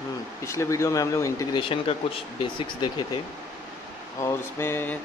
पिछले वीडियो में हम लोग इंटीग्रेशन का कुछ बेसिक्स देखे थे और उसमें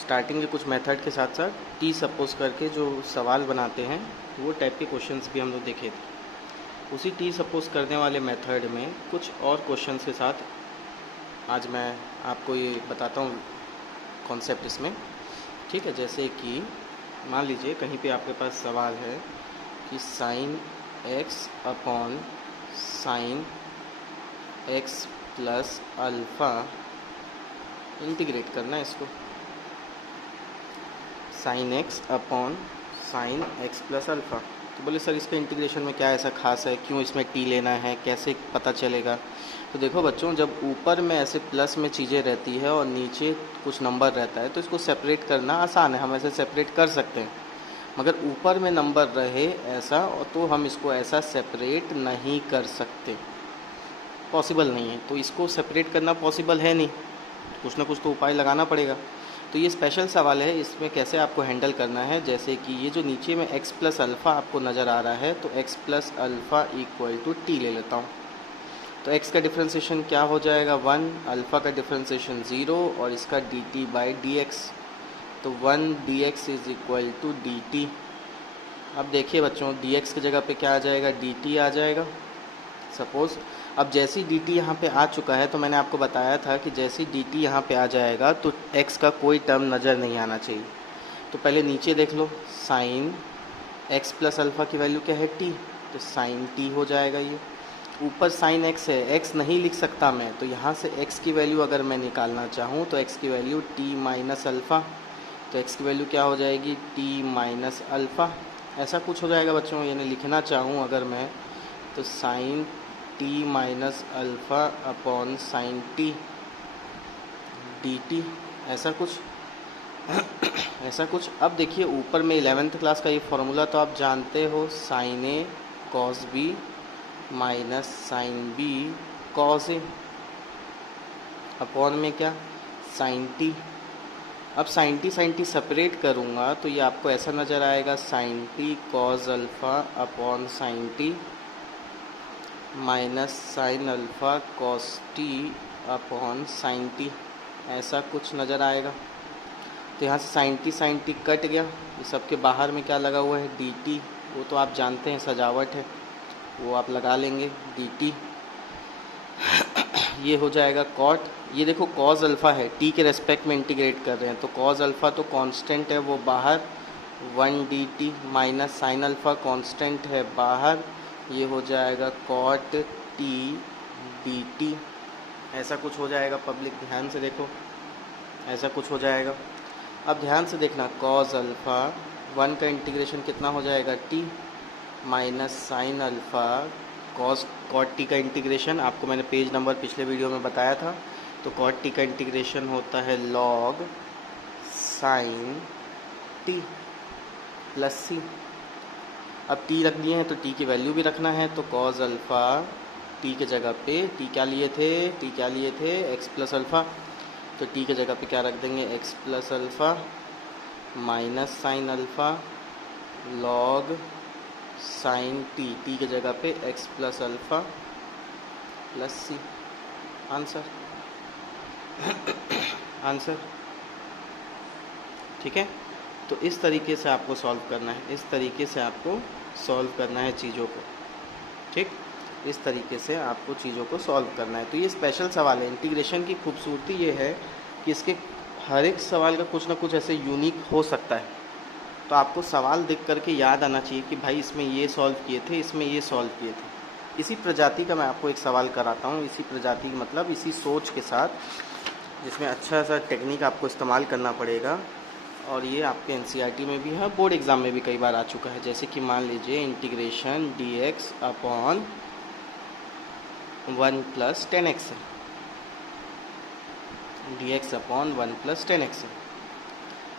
स्टार्टिंग के कुछ मेथड के साथ साथ टी सपोज करके जो सवाल बनाते हैं वो टाइप के क्वेश्चंस भी हम लोग देखे थे। उसी टी सपोज करने वाले मेथड में कुछ और क्वेश्चंस के साथ आज मैं आपको ये बताता हूँ कॉन्सेप्ट इसमें। ठीक है, जैसे कि मान लीजिए कहीं पे आपके पास सवाल है कि sine x upon sine x plus alpha integrate करना है इसको। Sine x upon sine x plus alpha, तो बोले सर इसका इंटीग्रेशन में क्या ऐसा खास है, क्यों इसमें टी लेना है, कैसे पता चलेगा। तो देखो बच्चों, जब ऊपर में ऐसे प्लस में चीज़ें रहती है और नीचे कुछ नंबर रहता है तो इसको सेपरेट करना आसान है, हम ऐसे सेपरेट कर सकते हैं। मगर ऊपर में नंबर रहे ऐसा तो हम इसको ऐसा सेपरेट नहीं कर सकते, पॉसिबल नहीं है। तो इसको सेपरेट करना पॉसिबल है नहीं, कुछ ना कुछ तो उपाय लगाना पड़ेगा। तो ये स्पेशल सवाल है, इसमें कैसे आपको हैंडल करना है। जैसे कि ये जो नीचे में x प्लस अल्फ़ा आपको नज़र आ रहा है, तो x plus alpha equal to t ले लेता हूँ। तो x का डिफ्रेंसिएशन क्या हो जाएगा 1, अल्फ़ा का डिफ्रेंसिएशन 0 और इसका dt बाई dx, तो 1 dx is equal to dt। अब देखिए बच्चों, dx की जगह पे क्या आ जाएगा, dt आ जाएगा सपोज़। अब जैसी dt यहाँ पे आ चुका है तो मैंने आपको बताया था कि जैसी dt यहाँ पे आ जाएगा तो x का कोई टर्म नज़र नहीं आना चाहिए। तो पहले नीचे देख लो, साइन x प्लस अल्फ़ा की वैल्यू क्या है t, तो साइन t हो जाएगा। ये ऊपर साइन x है, x नहीं लिख सकता मैं, तो यहाँ से x की वैल्यू अगर मैं निकालना चाहूँ तो x की वैल्यू t माइनस अल्फ़ा, तो x की वैल्यू क्या हो जाएगी t माइनस अल्फ़ा, ऐसा कुछ हो जाएगा बच्चों। यानी लिखना चाहूँ अगर मैं तो sine T minus alpha upon sine t d t, ऐसा कुछ ऐसा कुछ। अब देखिए ऊपर में 11th क्लास का ये फॉर्मूला तो आप जानते हो, sine A cos B minus sine B cos A upon में क्या साइन टी। अब साइन टी सेपरेट करूँगा तो ये आपको ऐसा नज़र आएगा, sine T cos alpha upon sine T minus sine alpha cos T upon sine T, ऐसा कुछ नज़र आएगा। तो यहाँ से साइन टी कट गया, ये सबके बाहर में क्या लगा हुआ है डी टी, वो तो आप जानते हैं सजावट है, वो आप लगा लेंगे डी टी। ये हो जाएगा कॉट, ये देखो कॉस अल्फ़ा है, टी के रेस्पेक्ट में इंटीग्रेट कर रहे हैं तो कॉस अल्फ़ा तो कांस्टेंट है वो बाहर, 1 D T minus sine alpha constant है बाहर, ये हो जाएगा कॉट टी डी टी, ऐसा कुछ हो जाएगा। पब्लिक ध्यान से देखो, ऐसा कुछ हो जाएगा। अब ध्यान से देखना, कॉस अल्फ़ा 1 का इंटीग्रेशन कितना हो जाएगा t minus sine alpha cot t का इंटीग्रेशन आपको मैंने पेज नंबर पिछले वीडियो में बताया था। तो कॉट टी का इंटीग्रेशन होता है लॉग साइन टी प्लस सी। अब टी रख दिए हैं तो टी की वैल्यू भी रखना है, तो कॉस अल्फ़ा टी के जगह पे टी क्या लिए थे एक्स प्लस अल्फ़ा, तो टी के जगह पे क्या रख देंगे x plus alpha minus sine alpha log sign T के जगह पे एक्स प्लस अल्फ़ा प्लस सी। आंसर आंसर ठीक है। तो इस तरीके से आपको सॉल्व करना है, इस तरीके से आपको सॉल्व करना है चीज़ों को, ठीक, इस तरीके से आपको चीज़ों को सॉल्व करना है। तो ये स्पेशल सवाल है। इंटीग्रेशन की खूबसूरती ये है कि इसके हर एक सवाल का कुछ ना कुछ ऐसे यूनिक हो सकता है। तो आपको सवाल देख करके याद आना चाहिए कि भाई इसमें ये सॉल्व किए थे, इसमें ये सॉल्व किए थे। इसी प्रजाति का मैं आपको एक सवाल कराता हूँ, इसी प्रजाति मतलब इसी सोच के साथ, जिसमें अच्छा सा टेक्निक आपको इस्तेमाल करना पड़ेगा। और ये आपके एनसीईआरटी में भी है, बोर्ड एग्ज़ाम में भी कई बार आ चुका है। जैसे कि मान लीजिए integration dx upon 1 plus 10x है, dx अपॉन 1 प्लस 10x है।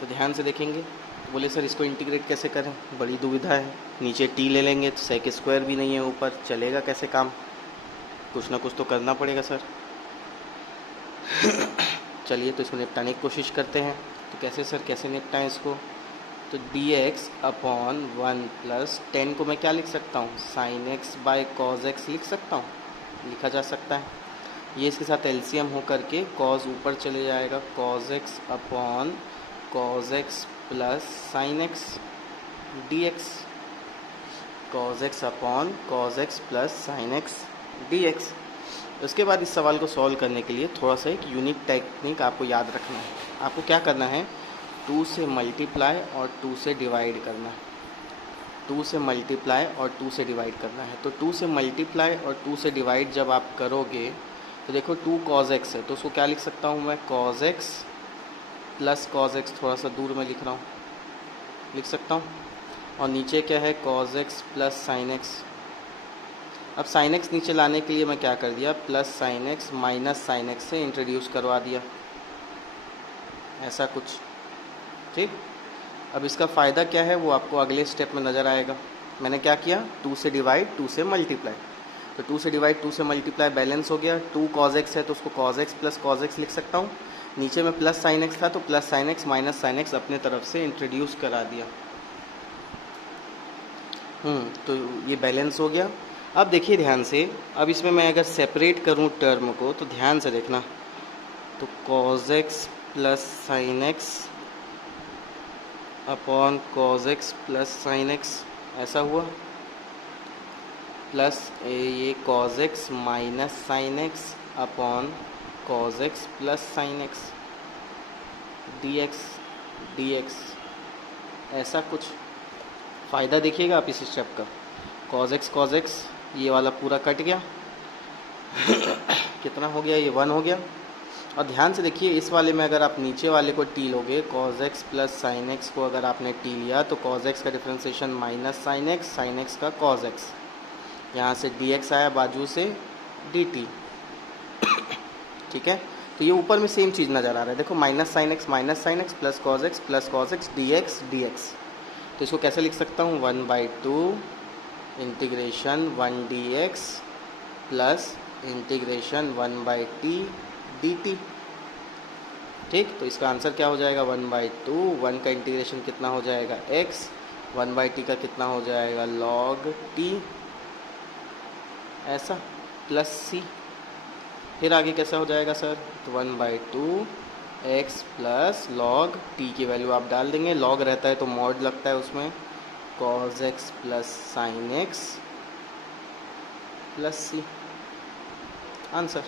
तो ध्यान से देखेंगे, तो बोले सर इसको इंटीग्रेट कैसे करें, बड़ी दुविधा है। नीचे t ले लेंगे तो सेक स्क्वायर भी नहीं है ऊपर, चलेगा कैसे काम, कुछ ना कुछ तो करना पड़ेगा सर। चलिए तो इसको निपटाने की कोशिश करते हैं। तो कैसे सर, कैसे निपटाएं इसको, तो dx अपॉन 1 प्लस 10 को मैं क्या लिख सकता हूँ, sine x by cos x लिख सकता हूँ। लिखा जा सकता है। ये इसके साथ एलसीएम हो करके कॉज ऊपर चले जाएगा, cos x upon cos x plus sine x D x, cos x upon cos x plus sine x D x. उसके बाद इस सवाल को सॉल्व करने के लिए थोड़ा सा एक यूनिक टेक्निक आपको याद रखना है। आपको क्या करना है, 2 से मल्टीप्लाई और 2 से डिवाइड करना है। 2 से मल्टीप्लाई और 2 से डिवाइड करना है। तो 2 से मल्टीप्लाई और 2 से डिवाइड जब आप करोगे तो देखो 2 कॉज एक्स है, तो उसको क्या लिख सकता हूँ मैं, cos x plus cos x, थोड़ा सा दूर में लिख रहा हूँ, लिख सकता हूँ। और नीचे क्या है, cos x plus sine x. अब साइन एक्स नीचे लाने के लिए मैं क्या कर दिया, plus sine x minus sine x से इंट्रोड्यूस करवा दिया, ऐसा कुछ। ठीक, अब इसका फ़ायदा क्या है वो आपको अगले स्टेप में नज़र आएगा। मैंने क्या किया, 2 से डिवाइड 2 से मल्टीप्लाई, तो 2 से डिवाइड 2 से मल्टीप्लाई बैलेंस हो गया। 2 कॉज एक्स है तो उसको cos x plus cos x लिख सकता हूँ। नीचे में प्लस साइन एक्स था तो plus sine x minus sine x अपने तरफ से इंट्रोड्यूस करा दिया। तो ये बैलेंस हो गया। अब देखिए ध्यान से, अब इसमें मैं अगर सेपरेट करूँ टर्म को तो ध्यान से देखना, तो cos x plus sine x upon cos x plus sine x ऐसा हुआ, प्लस ये cos x minus sine x upon cos x plus sine x D x ऐसा कुछ। फ़ायदा देखिएगा आप इस स्टेप का, कॉज एक्स ये वाला पूरा कट गया कितना हो गया, ये 1 हो गया। और ध्यान से देखिए इस वाले में अगर आप नीचे वाले को टी लोगे, cos x plus sine x को अगर आपने टी लिया तो कॉज एक्स का डिफ्रेंसिएशन माइनस साइन एक्स का कॉज एक्स, यहाँ से डी एक्स आया बाजू से डी टी। ठीक है, तो ये ऊपर में सेम चीज़ नज़र आ रहा है, देखो minus sine x plus cos x D x. तो इसको कैसे लिख सकता हूँ, 1/2 integration 1 D x plus integration 1/t dt। ठीक, तो इसका आंसर क्या हो जाएगा, 1/2, 1 का इंटीग्रेशन कितना हो जाएगा x, 1/t का कितना हो जाएगा log t, ऐसा प्लस c। फिर आगे कैसा हो जाएगा सर, तो 1/2 x प्लस log t की वैल्यू आप डाल देंगे, log रहता है तो मॉड लगता है उसमें, cos x plus sine x plus c answer.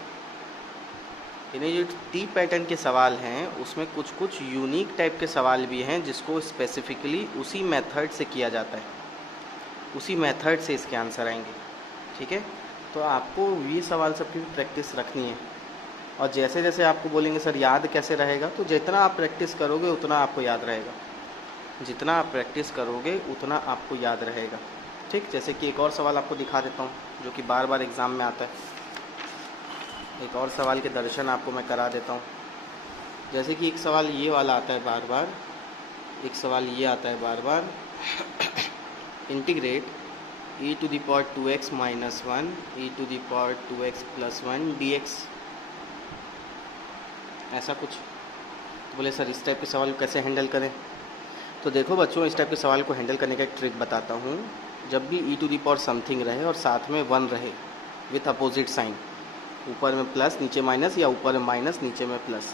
यानी जो टी पैटर्न के सवाल हैं उसमें कुछ कुछ यूनिक टाइप के सवाल भी हैं जिसको स्पेसिफिकली उसी मेथड से किया जाता है, उसी मेथड से इसके आंसर आएंगे। ठीक है, तो आपको ये सवाल सब की प्रैक्टिस रखनी है। और जैसे जैसे आपको बोलेंगे सर याद कैसे रहेगा, तो जितना आप प्रैक्टिस करोगे उतना आपको याद रहेगा, जितना आप प्रैक्टिस करोगे उतना आपको याद रहेगा। ठीक, जैसे कि एक और सवाल आपको दिखा देता हूँ जो कि बार बार एग्ज़ाम में आता है। एक और सवाल के दर्शन आपको मैं करा देता हूँ। जैसे कि एक सवाल ये वाला आता है बार बार, एक सवाल ये आता है बार बार, integrate e to the power 2x minus 1 e to the power 2x plus 1 dx, ऐसा कुछ। तो बोले सर इस टाइप के सवाल को कैसे हैंडल करें, तो देखो बच्चों इस टाइप के सवाल को हैंडल करने का एक ट्रिक बताता हूँ। जब भी e to the power something रहे और साथ में 1 रहे विथ अपोजिट साइन, ऊपर में प्लस नीचे माइनस या ऊपर में माइनस नीचे में प्लस,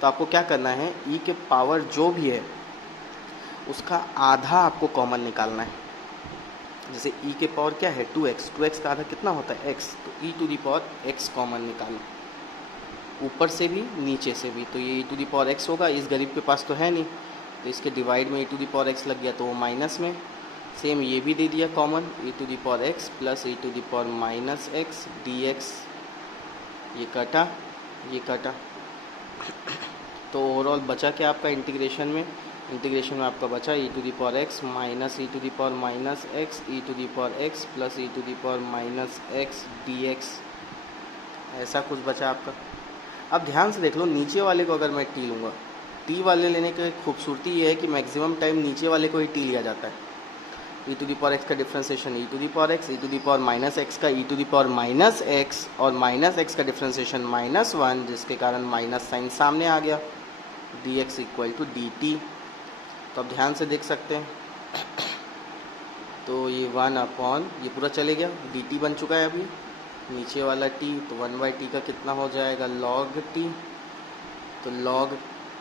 तो आपको क्या करना है, e के पावर जो भी है उसका आधा आपको कॉमन निकालना है। जैसे e के पावर क्या है 2x का आधा कितना होता है x, तो e to the power x common निकालो, ऊपर से भी नीचे से भी, तो ये e to the power x होगा। इस गरीब के पास तो है नहीं, तो इसके डिवाइड में e to the power x लग गया तो वो माइनस में, सेम ये भी दे दिया common, e to the power x plus e to the power minus x dx, ये कटा। तो ओवरऑल बचा क्या आपका इंटीग्रेशन में आपका बचा e to the power x minus e to the power minus x e to the power x plus e to the power minus x dx, ऐसा कुछ बचा आपका। अब ध्यान से देख लो, नीचे वाले को अगर मैं टी लूँगा, टी वाले लेने की खूबसूरती ये है कि मैक्सिमम टाइम नीचे वाले को ही टी लिया जाता है। e to the power x का differentiation e to the power x, e to the power minus x का e to the power minus x, और माइनस x का डिफ्रेंसिएशन -1, जिसके कारण माइनस साइन सामने आ गया, dx इक्वल टू dt। तो अब ध्यान से देख सकते हैं, तो ये 1 अपॉन ये पूरा चले गया, dt बन चुका है अभी, नीचे वाला t, तो 1/t का कितना हो जाएगा, log t। तो log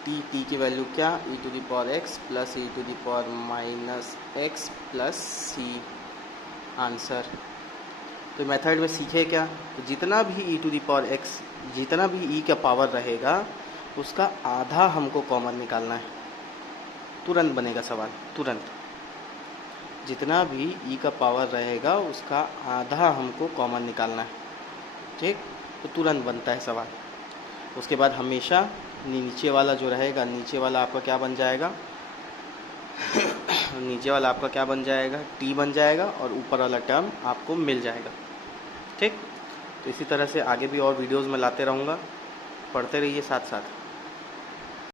t की वैल्यू क्या, e⁻x plus e⁻− x plus c, answer. तो मेथड में सीखे क्या, तो जितना भी e⁻x, जितना भी e का पावर रहेगा उसका आधा हमको कॉमन निकालना है। तुरंत बनेगा सवाल, तुरंत। जितना भी e का पावर रहेगा उसका आधा हमको कॉमन निकालना है, ठीक। तो तुरंत बनता है सवाल। उसके बाद हमेशा नीचे वाला जो रहेगा, नीचे वाला आपका क्या बन जाएगा नीचे वाला आपका क्या बन जाएगा, t बन जाएगा, और ऊपर वाला टर्म आपको मिल जाएगा, ठीक। तो इसी तरह से आगे भी और वीडियोज़ में लाते रहूँगा, पढ़ते रहिए साथ साथ।